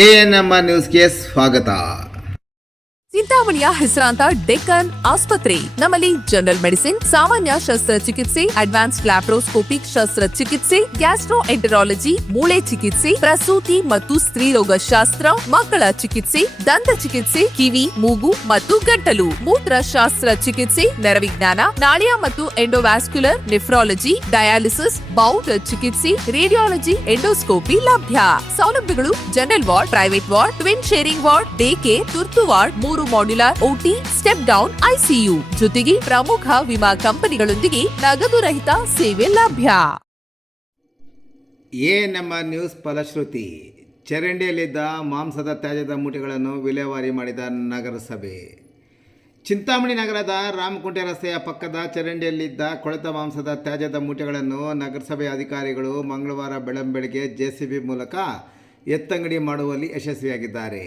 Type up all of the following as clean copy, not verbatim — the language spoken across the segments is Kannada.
ಎಎನ್ಎಂ ನ್ಯೂಸ್ಗೆ ಸ್ವಾಗತ. ಚಿಂತಾಮಣಿಯ ಹೆಸರಾಂತ ಡೆಕ್ಕನ್ ಆಸ್ಪತ್ರೆ. ನಮ್ಮಲ್ಲಿ ಜನರಲ್ ಮೆಡಿಸಿನ್, ಸಾಮಾನ್ಯ ಶಸ್ತ್ರಚಿಕಿತ್ಸೆ, ಅಡ್ವಾನ್ಸ್ಡ್ ಲ್ಯಾಪ್ರೋಸ್ಕೋಪಿಕ್ ಶಸ್ತ್ರಚಿಕಿತ್ಸೆ, ಗ್ಯಾಸ್ಟ್ರೋಎಂಟರಾಲಜಿ, ಮೂಳೆ ಚಿಕಿತ್ಸೆ, ಪ್ರಸೂತಿ ಮತ್ತು ಸ್ತ್ರೀರೋಗ ಶಾಸ್ತ್ರ, ಮಕ್ಕಳ ಚಿಕಿತ್ಸೆ, ದಂತ ಚಿಕಿತ್ಸೆ, ಕಿವಿ, ಮೂಗು ಮತ್ತು ಗಂಟಲು, ಮೂತ್ರಶಾಸ್ತ್ರ ಚಿಕಿತ್ಸೆ, ನರವಿಜ್ಞಾನ, ನಾಳಿಯ ಮತ್ತು ಎಂಡೋವ್ಯಾಸ್ಕ್ಯುಲರ್, ನೆಫ್ರಾಲಜಿ, ಡಯಾಲಿಸಿಸ್, ಬೌಲ್ ಚಿಕಿತ್ಸೆ, ರೇಡಿಯಾಲಜಿ, ಎಂಡೋಸ್ಕೋಪಿ ಲಭ್ಯ. ಸೌಲಭ್ಯಗಳು: general ward, private ward, twin sharing ward, day care, ತುರ್ತು ward, 3 modular OT, step down ICU, ಜೊತೆಗೆ ಪ್ರಮುಖ ವಿಮಾ ಕಂಪನಿಗಳೊಂದಿಗೆ ನಗದು ರಹಿತ ಸೇವೆ ಲಭ್ಯ. ANM news ಫಲಶ್ರುತಿ. ಚರಂಡಿಯಲ್ಲಿದ್ದ ಮಾಂಸದ ತ್ಯಾಜ್ಯದ ಮೂಟೆಗಳನ್ನು ವಿಲೇವಾರಿ ಮಾಡಿದ ನಗರಸಭೆ. ಚಿಂತಾಮಣಿ ನಗರದ ರಾಮಕುಂಟೆ ರಸ್ತೆಯ ಪಕ್ಕದ ಚರಂಡಿಯಲ್ಲಿದ್ದ ಕೊಳೆತ ಮಾಂಸದ ತ್ಯಾಜ್ಯದ ಮೂಟೆಗಳನ್ನು ನಗರಸಭೆ ಅಧಿಕಾರಿಗಳು ಮಂಗಳವಾರ ಬೆಳಂಬೆಳಗ್ಗೆ ಜೆಸಿಬಿ ಮೂಲಕ ಎತ್ತಂಗಡಿ ಮಾಡುವಲ್ಲಿ ಯಶಸ್ವಿಯಾಗಿದ್ದಾರೆ.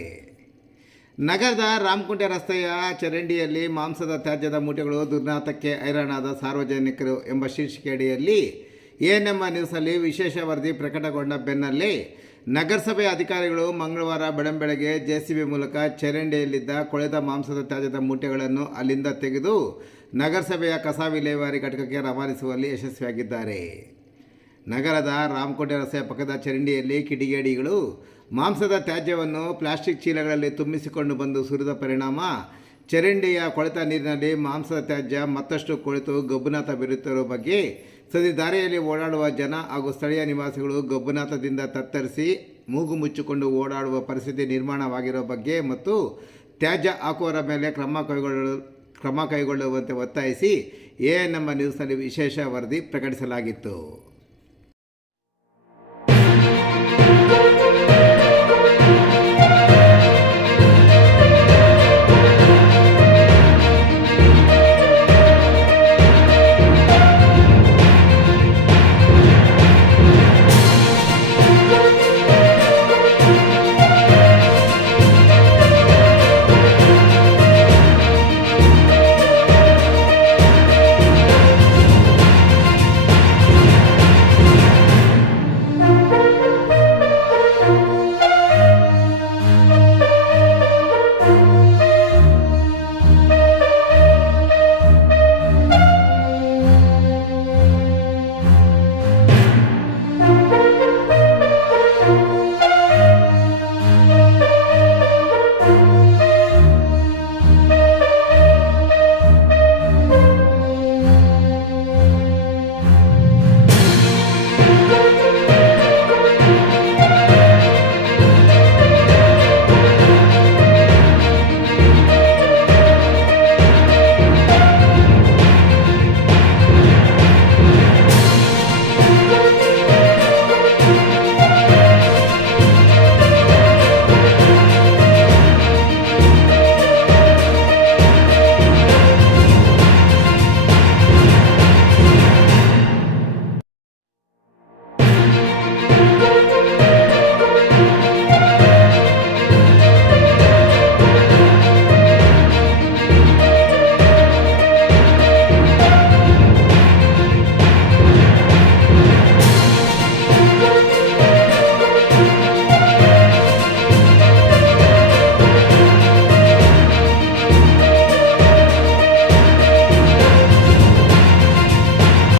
ನಗರದ ರಾಮಕುಂಟೆ ರಸ್ತೆಯ ಚರಂಡಿಯಲ್ಲಿ ಮಾಂಸದ ತ್ಯಾಜ್ಯದ ಮೂಟೆಗಳು ದುರ್ನಾತಕ್ಕೆ ಹೈರಾಣಾದ ಸಾರ್ವಜನಿಕರು ಎಂಬ ಶೀರ್ಷಿಕೆಯಡಿಯಲ್ಲಿ ಎಎನ್ಎಂ ನ್ಯೂಸಲ್ಲಿ ವಿಶೇಷ ವರದಿ ಪ್ರಕಟಗೊಂಡ ಬೆನ್ನಲ್ಲೇ ನಗರಸಭೆ ಅಧಿಕಾರಿಗಳು ಮಂಗಳವಾರ ಬೆಳಂಬೆಳಗ್ಗೆ ಜೆಸಿಬಿ ಮೂಲಕ ಚರಂಡಿಯಲ್ಲಿದ್ದ ಕೊಳೆತ ಮಾಂಸದ ತ್ಯಾಜ್ಯದ ಮೂಟೆಗಳನ್ನು ಅಲ್ಲಿಂದ ತೆಗೆದು ನಗರಸಭೆಯ ಕಸ ವಿಲೇವಾರಿ ಘಟಕಕ್ಕೆ ರವಾನಿಸುವಲ್ಲಿ ಯಶಸ್ವಿಯಾಗಿದ್ದಾರೆ. ನಗರದ ರಾಮಕೋಟೆ ರಸ್ತೆಯ ಪಕ್ಕದ ಚರಂಡಿಯಲ್ಲಿ ಕಿಡಿಗೇಡಿಗಳು ಮಾಂಸದ ತ್ಯಾಜ್ಯವನ್ನು ಪ್ಲಾಸ್ಟಿಕ್ ಚೀಲಗಳಲ್ಲಿ ತುಂಬಿಸಿಕೊಂಡು ಬಂದು ಸುರಿದ ಪರಿಣಾಮ ಚರಂಡಿಯ ಕೊಳೆತ ನೀರಿನಲ್ಲಿ ಮಾಂಸದ ತ್ಯಾಜ್ಯ ಮತ್ತಷ್ಟು ಕೊಳೆತು ಗಬ್ಬುನಾಥ ಬೀರುತ್ತಿರುವ ಬಗ್ಗೆ ಸದಿ ದಾರಿಯಲ್ಲಿ ಓಡಾಡುವ ಜನ ಹಾಗೂ ಸ್ಥಳೀಯ ನಿವಾಸಿಗಳು ಗಬ್ಬುನಾಥದಿಂದ ತತ್ತರಿಸಿ ಮೂಗು ಮುಚ್ಚಿಕೊಂಡು ಓಡಾಡುವ ಪರಿಸ್ಥಿತಿ ನಿರ್ಮಾಣವಾಗಿರುವ ಬಗ್ಗೆ ಮತ್ತು ತ್ಯಾಜ್ಯ ಹಾಕುವವರ ಮೇಲೆ ಕ್ರಮ ಕೈಗೊಳ್ಳುವಂತೆ ಒತ್ತಾಯಿಸಿ ಎಎನ್ಎಂ ನ್ಯೂಸ್ನಲ್ಲಿ ವಿಶೇಷ ವರದಿ ಪ್ರಕಟಿಸಲಾಗಿತ್ತು.